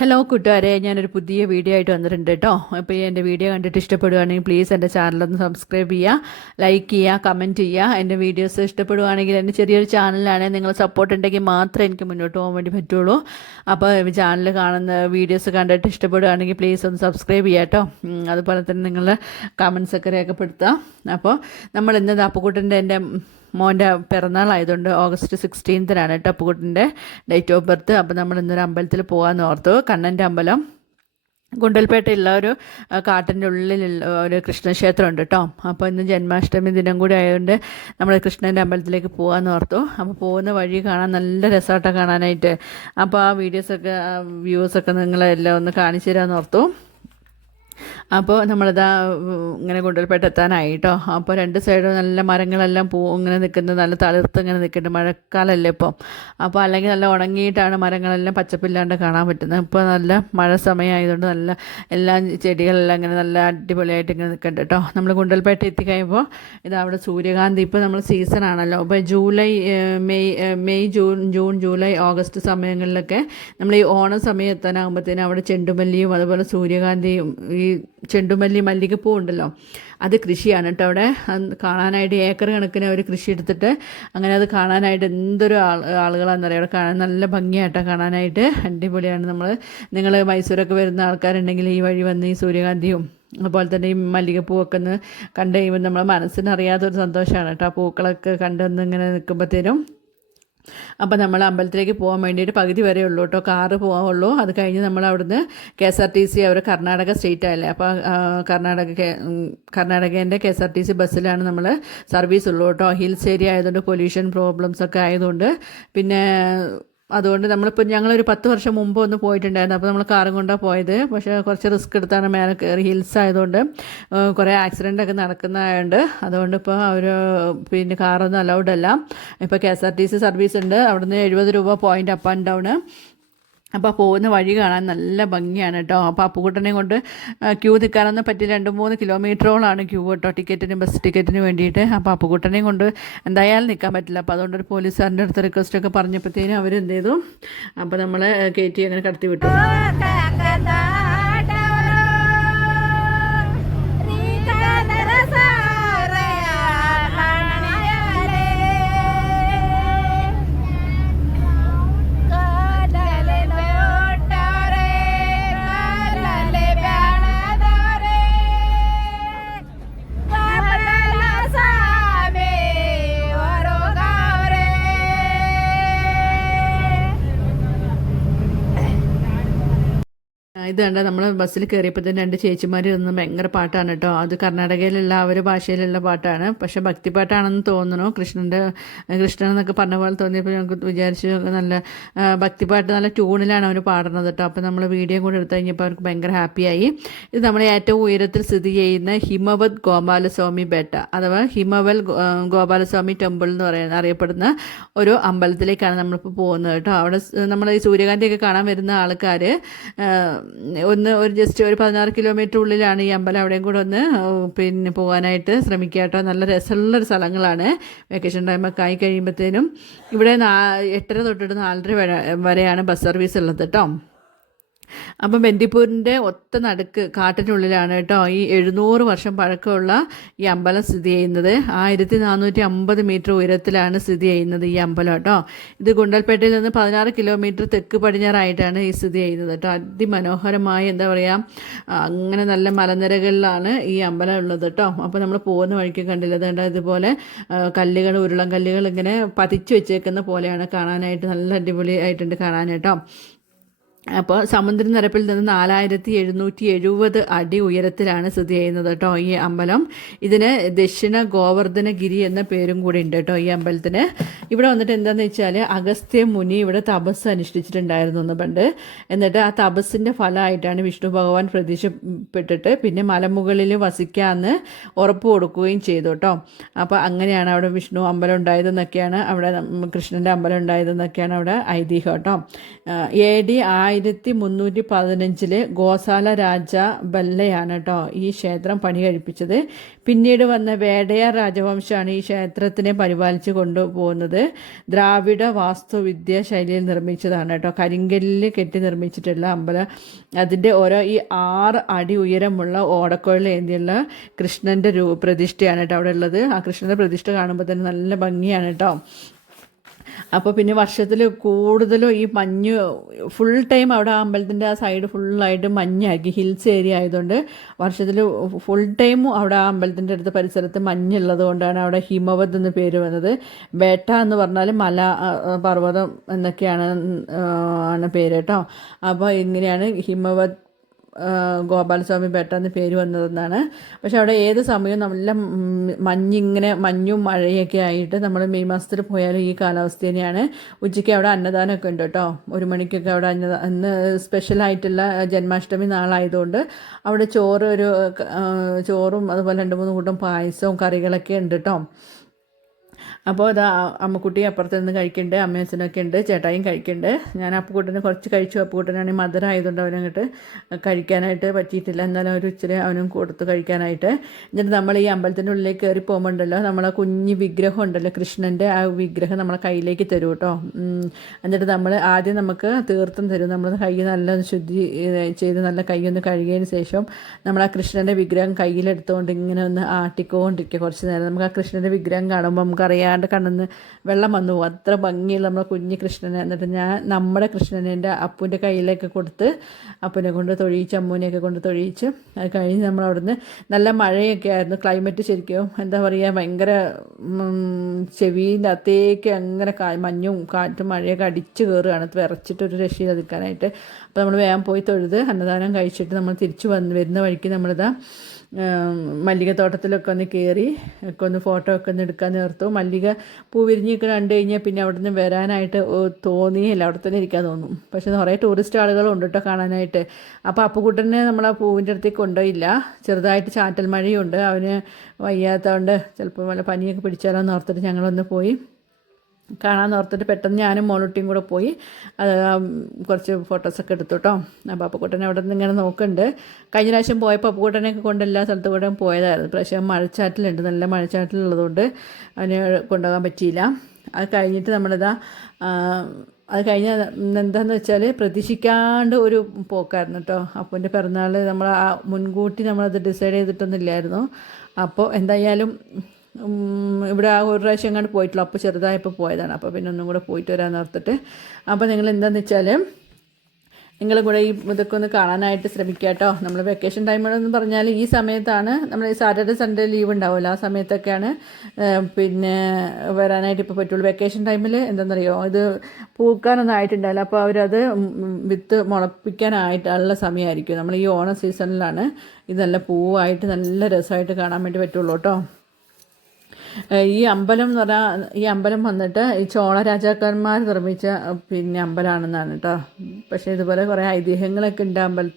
Hello കൂട്ടുകാരെ, ഞാനൊരു പുതിയ വീഡിയോ ആയിട്ട് വന്നിട്ടുണ്ട് കേട്ടോ. അപ്പോൾ ഈ എൻ്റെ വീഡിയോ കണ്ടിട്ട് ഇഷ്ടപ്പെടുകയാണെങ്കിൽ പ്ലീസ് എൻ്റെ ചാനലൊന്ന് സബ്സ്ക്രൈബ് ചെയ്യുക, ലൈക്ക് ചെയ്യുക, കമൻറ്റ് ചെയ്യുക. എൻ്റെ വീഡിയോസ് ഇഷ്ടപ്പെടുകയാണെങ്കിൽ എൻ്റെ ചെറിയൊരു ചാനലാണ്, നിങ്ങൾ സപ്പോർട്ട് ഉണ്ടെങ്കിൽ മാത്രമേ എനിക്ക് മുന്നോട്ട് പോകാൻ വേണ്ടി പറ്റുള്ളൂ. അപ്പോൾ ചാനൽ കാണുന്ന വീഡിയോസ് കണ്ടിട്ട് ഇഷ്ടപ്പെടുകയാണെങ്കിൽ പ്ലീസ് ഒന്ന് സബ്സ്ക്രൈബ് ചെയ്യുക കേട്ടോ. അതുപോലെ തന്നെ നിങ്ങൾ കമൻസൊക്കെ രേഖപ്പെടുത്തുക. അപ്പോൾ നമ്മൾ ഇന്ന് അപ്പുക്കുട്ടൻ്റെ എൻ്റെ മോൻ്റെ പിറന്നാളായതുകൊണ്ട് August 16 കേട്ടോ അപ്പുക്കുട്ടൻ്റെ ഡേറ്റ് ഓഫ് ബർത്ത്. അപ്പോൾ നമ്മൾ ഇന്നൊരു അമ്പലത്തിൽ പോകാമെന്ന് ഓർത്തു. കണ്ണൻ്റെ അമ്പലം, ഗുണ്ടൽപേട്ടയുള്ള ഒരു കാട്ടിൻ്റെ ഉള്ളിലുള്ള ഒരു കൃഷ്ണക്ഷേത്രം ഉണ്ട് കേട്ടോ. അപ്പോൾ ഇന്ന് ജന്മാഷ്ടമി ദിനം കൂടി ആയതുകൊണ്ട് നമ്മൾ കൃഷ്ണൻ്റെ അമ്പലത്തിലേക്ക് പോകാമെന്ന് ഓർത്തു. അപ്പോൾ പോകുന്ന വഴി കാണാൻ നല്ല രസമായിട്ടാണ് കാണാനായിട്ട്. അപ്പോൾ ആ വീഡിയോസൊക്കെ വ്യൂസൊക്കെ നിങ്ങളെല്ലാം ഒന്ന് കാണിച്ചു തരാമെന്ന് ഓർത്തു. അപ്പോൾ നമ്മളിതാ ഇങ്ങനെ ഗുണ്ടൽപേട്ട എത്താനായി കേട്ടോ. അപ്പോൾ രണ്ട് സൈഡും നല്ല മരങ്ങളെല്ലാം ഇങ്ങനെ നിൽക്കുന്നത്, നല്ല തളിർത്ത് ഇങ്ങനെ നിൽക്കുന്നുണ്ട്. മഴക്കാലമല്ലേ ഇപ്പോൾ. അപ്പോൾ അല്ലെങ്കിൽ നല്ല ഉണങ്ങിയിട്ടാണ് മരങ്ങളെല്ലാം പച്ചപ്പില്ലാണ്ട് കാണാൻ പറ്റുന്നത്. ഇപ്പോൾ നല്ല മഴ സമയമായതുകൊണ്ട് നല്ല എല്ലാ ചെടികളെല്ലാം ഇങ്ങനെ നല്ല അടിപൊളിയായിട്ട് ഇങ്ങനെ നിൽക്കുന്നുണ്ട് കേട്ടോ. നമ്മൾ ഗുണ്ടൽപേട്ട എത്തിക്കഴിയുമ്പോൾ ഇതാ അവിടെ സൂര്യകാന്തി, ഇപ്പോൾ നമ്മൾ സീസണാണല്ലോ. അപ്പോൾ July May June July August സമയങ്ങളിലൊക്കെ നമ്മൾ ഈ ഓണം സമയം എത്താനാകുമ്പോഴത്തേനും അവിടെ ചെണ്ടുമല്ലിയും അതുപോലെ സൂര്യകാന്തിയും ഈ ചെണ്ടുമല്ലി മല്ലികപ്പൂ ഉണ്ടല്ലോ, അത് കൃഷിയാണ് കേട്ടോ അവിടെ. കാണാനായിട്ട് ഏക്കർ കണക്കിന് അവർ കൃഷി എടുത്തിട്ട് അങ്ങനെ അത് കാണാനായിട്ട് എന്തൊരു ആളുകളാണെന്നറിയാം. അവിടെ കാണാൻ നല്ല ഭംഗിയായിട്ടാണ് കാണാനായിട്ട്, അടിപൊളിയാണ്. നിങ്ങൾ മൈസൂരൊക്കെ വരുന്ന ആൾക്കാരുണ്ടെങ്കിൽ ഈ വഴി വന്ന് ഈ സൂര്യകാന്തിയും അതുപോലെ തന്നെ ഈ മല്ലികപ്പൂവൊക്കെ ഒന്ന് കണ്ടു കഴിയുമ്പോൾ നമ്മളെ മനസ്സിനറിയാത്തൊരു സന്തോഷമാണ് കേട്ടോ. ആ പൂക്കളൊക്കെ കണ്ടൊന്ന് ഇങ്ങനെ നിൽക്കുമ്പോഴത്തേനും. അപ്പോൾ നമ്മൾ അമ്പലത്തിലേക്ക് പോകാൻ വേണ്ടിയിട്ട് പകുതി വരെ ഉള്ളൂ കേട്ടോ, കാറ് പോകാനുള്ളൂ. അത് കഴിഞ്ഞ് നമ്മൾ അവിടുന്ന് KSRTC, അവർ കർണാടക സ്റ്റേറ്റ് ആയല്ലേ, അപ്പോൾ കർണാടകേൻ്റെ KSRTC ബസ്സിലാണ് നമ്മൾ സർവീസ് ഉള്ളൂ കേട്ടോ. ഹിൽസ് ഏരിയ ആയതുകൊണ്ട് പൊല്യൂഷൻ പ്രോബ്ലംസ് ഒക്കെ ആയതുകൊണ്ട് പിന്നെ അതുകൊണ്ട് നമ്മളിപ്പോൾ ഞങ്ങളൊരു 10 വർഷം മുമ്പ് ഒന്ന് പോയിട്ടുണ്ടായിരുന്നു. അപ്പോൾ നമ്മൾ കാറും കൊണ്ടാണ് പോയത്. പക്ഷേ കുറച്ച് റിസ്ക് എടുത്താണ് മേലെ കയറി, ഹിൽസ് ആയതുകൊണ്ട് കുറേ ആക്സിഡൻ്റൊക്കെ നടക്കുന്നതായതുകൊണ്ട് അതുകൊണ്ട് ഇപ്പോൾ അവർ പിന്നെ കാറൊന്നും അലൗഡ് അല്ല. ഇപ്പോൾ KSRTC സർവീസ് ഉണ്ട്, അവിടുന്ന് 70 രൂപ പോയിൻ്റ് അപ്പ് ആൻഡ് ഡൗണ്. അപ്പോൾ പോകുന്ന വഴി കാണാൻ നല്ല ഭംഗിയാണ് കേട്ടോ. അപ്പോൾ അപ്പുക്കുട്ടനെ കൊണ്ട് ക്യൂ നിൽക്കാനൊന്നും പറ്റില്ല. 2-3 കിലോമീറ്ററോളാണ് ക്യൂ കേട്ടോ, ബസ് ടിക്കറ്റിന് വേണ്ടിയിട്ട്. അപ്പോൾ അപ്പുക്കുട്ടനെയും കൊണ്ട് എന്തായാലും നിൽക്കാൻ പറ്റില്ല. അപ്പോൾ അതുകൊണ്ടൊരു പോലീസുകാരൻ്റെ അടുത്ത് റിക്വസ്റ്റൊക്കെ പറഞ്ഞപ്പോഴത്തേനും അവർ എന്ത് ചെയ്തു, അപ്പോൾ നമ്മളെ കയറ്റി അങ്ങനെ കടത്തി വിട്ടു. ഇത് കണ്ട നമ്മൾ ബസ്സിൽ കയറിയപ്പോൾ തന്നെ 2 ചേച്ചിമാർ ഇരുന്ന് ഭയങ്കര പാട്ടാണ് കേട്ടോ. അത് കർണാടകയിലുള്ള ആ ഒരു ഭാഷയിലുള്ള പാട്ടാണ്, പക്ഷേ ഭക്തിപ്പാട്ടാണെന്ന് തോന്നുന്നു. കൃഷ്ണൻ എന്നൊക്കെ പറഞ്ഞ പോലെ തോന്നിയപ്പോൾ ഞങ്ങൾക്ക് വിചാരിച്ചു നല്ല ഭക്തിപ്പാട്ട്, നല്ല ട്യൂണിലാണ് അവർ പാടുന്നത് കേട്ടോ. അപ്പോൾ നമ്മൾ വീഡിയോ കൂടെ എടുത്തു കഴിഞ്ഞപ്പോൾ അവർക്ക് ഭയങ്കര ഹാപ്പിയായി. ഇത് നമ്മളെ ഏറ്റവും ഉയരത്തിൽ സ്ഥിതി ചെയ്യുന്ന ഹിമവത് ഗോപാലസ്വാമി ബേട്ട അഥവാ ഹിമവൽ ഗോപാലസ്വാമി ടെമ്പിൾ എന്ന് അറിയപ്പെടുന്ന ഒരു അമ്പലത്തിലേക്കാണ് നമ്മളിപ്പോൾ പോകുന്നത് കേട്ടോ. അവിടെ നമ്മൾ ഈ സൂര്യകാന്തിയൊക്കെ കാണാൻ വരുന്ന ആൾക്കാർ ജസ്റ്റ് ഒരു 16 കിലോമീറ്റർ ഉള്ളിലാണ് ഈ അമ്പലം. അവിടെയും കൂടെ ഒന്ന് പിന്നെ പോകാനായിട്ട് ശ്രമിക്കുക കേട്ടോ. നല്ല രസമുള്ളൊരു സ്ഥലങ്ങളാണ്. വെക്കേഷൻ ടൈമൊക്കെ ആയി കഴിയുമ്പോഴത്തേനും ഇവിടെ 8:30 തൊട്ടിട്ട് 4:30 വരെയാണ് ബസ് സർവീസ് ഉള്ളത് കേട്ടോ. അപ്പം ബന്ദിപ്പൂരിൻ്റെ ഒത്ത നടുക്ക് കാട്ടിനുള്ളിലാണ് കേട്ടോ ഈ 700 വർഷം പഴക്കമുള്ള ഈ അമ്പലം സ്ഥിതി ചെയ്യുന്നത്. 1450 മീറ്റർ ഉയരത്തിലാണ് സ്ഥിതി ചെയ്യുന്നത് ഈ അമ്പലം കേട്ടോ. ഇത് ഗുണ്ടൽപേട്ടയിൽ നിന്ന് 16 കിലോമീറ്റർ തെക്ക് പടിഞ്ഞാറായിട്ടാണ് ഈ സ്ഥിതി ചെയ്യുന്നത് കേട്ടോ. അതിമനോഹരമായ എന്താ പറയുക, അങ്ങനെ നല്ല മലനിരകളിലാണ് ഈ അമ്പലം ഉള്ളത് കേട്ടോ. അപ്പോൾ നമ്മൾ പോകുന്ന വഴിക്ക് കണ്ടില്ല, അതുകൊണ്ട് ഇതുപോലെ കല്ലുകൾ, ഉരുളൻ കല്ലുകൾ ഇങ്ങനെ പതിച്ചു വെച്ചേക്കുന്ന പോലെയാണ് കാണാനായിട്ട്. നല്ല അടിപൊളി ആയിട്ടുണ്ട് കാണാൻ കേട്ടോ. അപ്പോൾ സമുദ്രനിരപ്പിൽ നിന്ന് 4770 അടി ഉയരത്തിലാണ് സ്ഥിതി ചെയ്യുന്നത് കേട്ടോ ഈ അമ്പലം. ഇതിന് ദക്ഷിണ ഗോവർദ്ധനഗിരി എന്ന പേരും കൂടി ഉണ്ട് കേട്ടോ ഈ അമ്പലത്തിന്. ഇവിടെ വന്നിട്ട് എന്താണെന്ന് വെച്ചാൽ അഗസ്ത്യ മുനി ഇവിടെ തപസ് അനുഷ്ഠിച്ചിട്ടുണ്ടായിരുന്നു എന്ന് പണ്ട്. എന്നിട്ട് ആ തപസ്സിൻ്റെ ഫലമായിട്ടാണ് വിഷ്ണു ഭഗവാൻ പ്രത്യക്ഷപ്പെട്ടിട്ട് പിന്നെ മലമുകളിൽ വസിക്കാമെന്ന് ഉറപ്പ് കൊടുക്കുകയും ചെയ്തു കേട്ടോ. അപ്പോൾ അങ്ങനെയാണ് അവിടെ വിഷ്ണു അമ്പലം ഉണ്ടായതെന്നൊക്കെയാണ്, അവിടെ കൃഷ്ണൻ്റെ അമ്പലം ഉണ്ടായതെന്നൊക്കെയാണ് അവിടെ ഐതിഹ്യം കേട്ടോ. AD 1315 ഗോസാല രാജ ബല്ലയാണ് കേട്ടോ ഈ ക്ഷേത്രം പണി കഴിപ്പിച്ചത്. പിന്നീട് വന്ന വേടയാർ രാജവംശമാണ് ഈ ക്ഷേത്രത്തിനെ പരിപാലിച്ച് കൊണ്ടുപോകുന്നത്. ദ്രാവിഡ വാസ്തുവിദ്യ ശൈലിയിൽ നിർമ്മിച്ചതാണ് കേട്ടോ. കരിങ്കല്ലിൽ കെട്ടി നിർമ്മിച്ചിട്ടുള്ള അമ്പലം. അതിൻ്റെ ഈ 6 അടി ഉയരമുള്ള ഓടക്കുഴൽ ഏന്തിയുള്ള കൃഷ്ണൻ്റെ പ്രതിഷ്ഠയാണ് കേട്ടോ അവിടെ ഉള്ളത്. ആ കൃഷ്ണൻ്റെ പ്രതിഷ്ഠ കാണുമ്പോൾ തന്നെ നല്ല ഭംഗിയാണ് കേട്ടോ. അപ്പോൾ പിന്നെ വർഷത്തിൽ കൂടുതലും ഈ മഞ്ഞ് ഫുൾ ടൈം അവിടെ അമ്പലത്തിൻ്റെ ആ സൈഡ് ഫുള്ളായിട്ട് മഞ്ഞാക്കി, ഹിൽസ് ഏരിയ ആയതുകൊണ്ട് വർഷത്തിൽ ഫുൾ ടൈമും അവിടെ ആ അമ്പലത്തിൻ്റെ അടുത്ത പരിസരത്ത് മഞ്ഞുള്ളത് കൊണ്ടാണ് അവിടെ ഹിമവത് എന്ന് പേര് വന്നത്. ബേട്ട എന്ന് പറഞ്ഞാൽ മല പർവ്വതം എന്നൊക്കെയാണ് പേര് കേട്ടോ. അപ്പോൾ ഇങ്ങനെയാണ് ഹിമവത് ഗോപാലസ്വാമി ബേട്ട എന്ന് പേര് വന്നതെന്നാണ്. പക്ഷെ അവിടെ ഏത് സമയവും നല്ല മഞ്ഞും മഴയൊക്കെ ആയിട്ട് നമ്മൾ മെയ് മാസത്തിൽ പോയാലും ഈ കാലാവസ്ഥ തന്നെയാണ്. ഉച്ചയ്ക്ക് അവിടെ അന്നദാനമൊക്കെ ഉണ്ട് കേട്ടോ. 1 മണിക്കൊക്കെ അവിടെ ഇന്ന് സ്പെഷ്യലായിട്ടുള്ള ജന്മാഷ്ടമി നാളായതുകൊണ്ട് അവിടെ ചോറും അതുപോലെ 2-3 കൂട്ടം പായസവും കറികളൊക്കെ ഉണ്ട് കേട്ടോ. അപ്പോൾ അത് അമ്മക്കുട്ടി അപ്പുറത്ത് നിന്ന് കഴിക്കുന്നുണ്ട്, അമ്മയച്ഛനൊക്കെ ഉണ്ട്, ചേട്ടായും കഴിക്കുന്നുണ്ട്. ഞാൻ അപ്പുക്കുട്ടനെ കുറച്ച് കഴിച്ചു. അപ്പുക്കുട്ടനാണെങ്കിൽ മധുരം ആയതുകൊണ്ട് അവനങ്ങോട്ട് കഴിക്കാനായിട്ട് പറ്റിയിട്ടില്ല. എന്നാലും ഒരു ഇച്ചിരി അവനും കൊടുത്ത് കഴിക്കാനായിട്ട്. എന്നിട്ട് നമ്മൾ ഈ അമ്പലത്തിൻ്റെ ഉള്ളിലേക്ക് കയറി പോകുമ്പോണ്ടല്ലോ, നമ്മളെ കുഞ്ഞ് വിഗ്രഹം ഉണ്ടല്ലോ കൃഷ്ണൻ്റെ, ആ വിഗ്രഹം നമ്മളെ കയ്യിലേക്ക് തരും കേട്ടോ. എന്നിട്ട് നമ്മൾ ആദ്യം നമുക്ക് തീർത്ഥം തരും. നമ്മൾ കൈ നല്ല ശുദ്ധി ചെയ്ത് നല്ല കൈയൊന്ന് കഴുകിയതിന് ശേഷം നമ്മൾ ആ കൃഷ്ണൻ്റെ വിഗ്രഹം കയ്യിലെടുത്തുകൊണ്ട് ഇങ്ങനെ ഒന്ന് ആട്ടിക്കൊണ്ടിരിക്കുക കുറച്ച് നേരം. നമുക്ക് ആ കൃഷ്ണൻ്റെ വിഗ്രഹം കാണുമ്പോൾ നമുക്കറിയാം കണ്ണിന്ന് വെള്ളം വന്നു പോകും. അത്ര ഭംഗിയുള്ള നമ്മളെ കുഞ്ഞ് കൃഷ്ണനെ. എന്നിട്ട് നമ്മുടെ കൃഷ്ണനെ എൻ്റെ അപ്പൂൻ്റെ കയ്യിലേക്ക് കൊടുത്ത് അപ്പൂനെ കൊണ്ട് തൊഴിയിച്ച് അമ്മൂനെയൊക്കെ കൊണ്ട് തൊഴിയിച്ച് അത് കഴിഞ്ഞ് നമ്മൾ അവിടുന്ന് നല്ല മഴയൊക്കെ ആയിരുന്നു. ക്ലൈമറ്റ് ശരിക്കും എന്താ പറയുക, ഭയങ്കര ചെവിൻ്റെ അകത്തേക്ക് അങ്ങനെ മഞ്ഞും കാറ്റും മഴയൊക്കെ അടിച്ച് കയറുകയാണ്. വിറച്ചിട്ടൊരു രക്ഷയിൽ നിൽക്കാനായിട്ട്. അപ്പോൾ നമ്മൾ വേഗം പോയി തൊഴുത് അന്നദാനം കഴിച്ചിട്ട് നമ്മൾ തിരിച്ച് വരുന്ന വഴിക്ക് നമ്മളിതാ മല്ലികത്തോട്ടത്തിലൊക്കെ ഒന്ന് കയറി ഒക്കെ ഒന്ന് ഫോട്ടോ ഒക്കെ ഒന്ന് എടുക്കാൻ നേർത്തു. മല്ലിക പൂ വിരിഞ്ഞൊക്കെ കണ്ടു കഴിഞ്ഞാൽ പിന്നെ അവിടെ നിന്ന് വരാനായിട്ട് തോന്നിയില്ല, അവിടെ തന്നെ ഇരിക്കാൻ തോന്നും. പക്ഷേ കുറേ ടൂറിസ്റ്റ് ആളുകളും ഉണ്ട് കേട്ടോ കാണാനായിട്ട്. അപ്പോൾ അപ്പുക്കുട്ടനെ നമ്മൾ ആ പൂവിൻ്റെ അടുത്തേക്ക് കൊണ്ടുപോയില്ല. ചെറുതായിട്ട് ചാറ്റൽ മഴയുണ്ട്, അവന് വയ്യാത്തതുകൊണ്ട് ചിലപ്പോൾ വല്ല പനിയൊക്കെ പിടിച്ചാലോ എന്ന് ഓർത്തിട്ട് ഞങ്ങളൊന്ന് പോയി കാണാൻ ഓർത്തിട്ട് പെട്ടെന്ന് ഞാനും മോളുട്ടിയും കൂടെ പോയി അത് കുറച്ച് ഫോട്ടോസൊക്കെ എടുത്തു കേട്ടോ. അപ്പോൾ അപ്പുക്കുട്ടനെ അവിടെ നിന്ന് ഇങ്ങനെ നോക്കുന്നുണ്ട്. കഴിഞ്ഞ പ്രാവശ്യം പോയപ്പോൾ അപ്പുക്കുട്ടനെയൊക്കെ കൊണ്ട് എല്ലാ സ്ഥലത്തു കൂടെ പോയതായിരുന്നു. പ്രാവശ്യം മഴച്ചാറ്റിലുണ്ട്, നല്ല മഴച്ചാറ്റിലുള്ളതുകൊണ്ട് അവന് കൊണ്ടുപോകാൻ പറ്റിയില്ല. അത് കഴിഞ്ഞിട്ട് നമ്മളിതാ അത് കഴിഞ്ഞ എന്താണെന്ന് വെച്ചാൽ പ്രതീക്ഷിക്കാണ്ട് ഒരു പോക്കായിരുന്നു കേട്ടോ. അപ്പൂൻ്റെ പിറന്നാൾ നമ്മൾ മുൻകൂട്ടി നമ്മളത് ഡിസൈഡ് ചെയ്തിട്ടൊന്നുമില്ലായിരുന്നു. അപ്പോൾ എന്തായാലും ഇവിടെ ആ ഒരു പ്രാവശ്യം എങ്ങാണ്ട് പോയിട്ടുള്ളൂ. അപ്പോൾ ചെറുതായപ്പോൾ പോയതാണ്. അപ്പോൾ പിന്നെ ഒന്നും കൂടെ പോയിട്ട് വരാമെന്ന് ഓർത്തിട്ട്. അപ്പോൾ നിങ്ങൾ എന്താണെന്ന് വെച്ചാൽ നിങ്ങളും കൂടെ ഈ ഇതൊക്കെ ഒന്ന് കാണാനായിട്ട് ശ്രമിക്കുക കേട്ടോ. നമ്മൾ വെക്കേഷൻ ടൈമുകളെന്ന് പറഞ്ഞാൽ ഈ സമയത്താണ് നമ്മൾ ഈ സാറ്റർഡേ സൺഡേ ലീവ് ഉണ്ടാവുമല്ലോ, ആ സമയത്തൊക്കെയാണ് പിന്നെ വരാനായിട്ട് ഇപ്പോൾ പറ്റുള്ളൂ. വെക്കേഷൻ ടൈമിൽ എന്താണെന്നറിയോ, ഇത് പൂക്കാനൊന്നും ആയിട്ടുണ്ടാവില്ല. അപ്പോൾ അവരത് വിത്ത് മുളപ്പിക്കാനായിട്ടുള്ള സമയമായിരിക്കും. നമ്മൾ ഈ ഓണം സീസണിലാണ് ഇത് നല്ല പൂവായിട്ട് നല്ല രസമായിട്ട് കാണാൻ വേണ്ടി പറ്റുള്ളൂ കേട്ടോ. ഈ അമ്പലം എന്ന് പറഞ്ഞാൽ ഈ അമ്പലം വന്നിട്ട് ഈ ചോള രാജാക്കന്മാർ നിർമ്മിച്ച പിന്നെ അമ്പലമാണെന്നാണ് കേട്ടോ. പക്ഷേ ഇതുപോലെ കുറേ ഐതിഹ്യങ്ങളൊക്കെ ഉണ്ട് അമ്പലത്തിൽ.